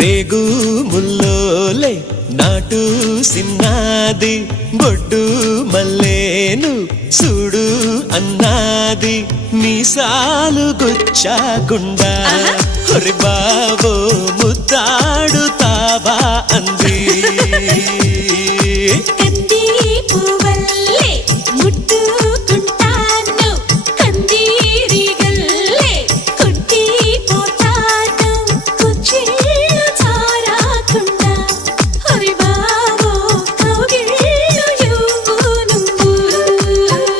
రేగు ముల్లోలే నాటు సిన్నాది బొడ్డు మల్లేను చూడు అన్నాది మీసాలు గుచ్చాకుండా హొరి బాబో ముద్దాడుతావా అంది.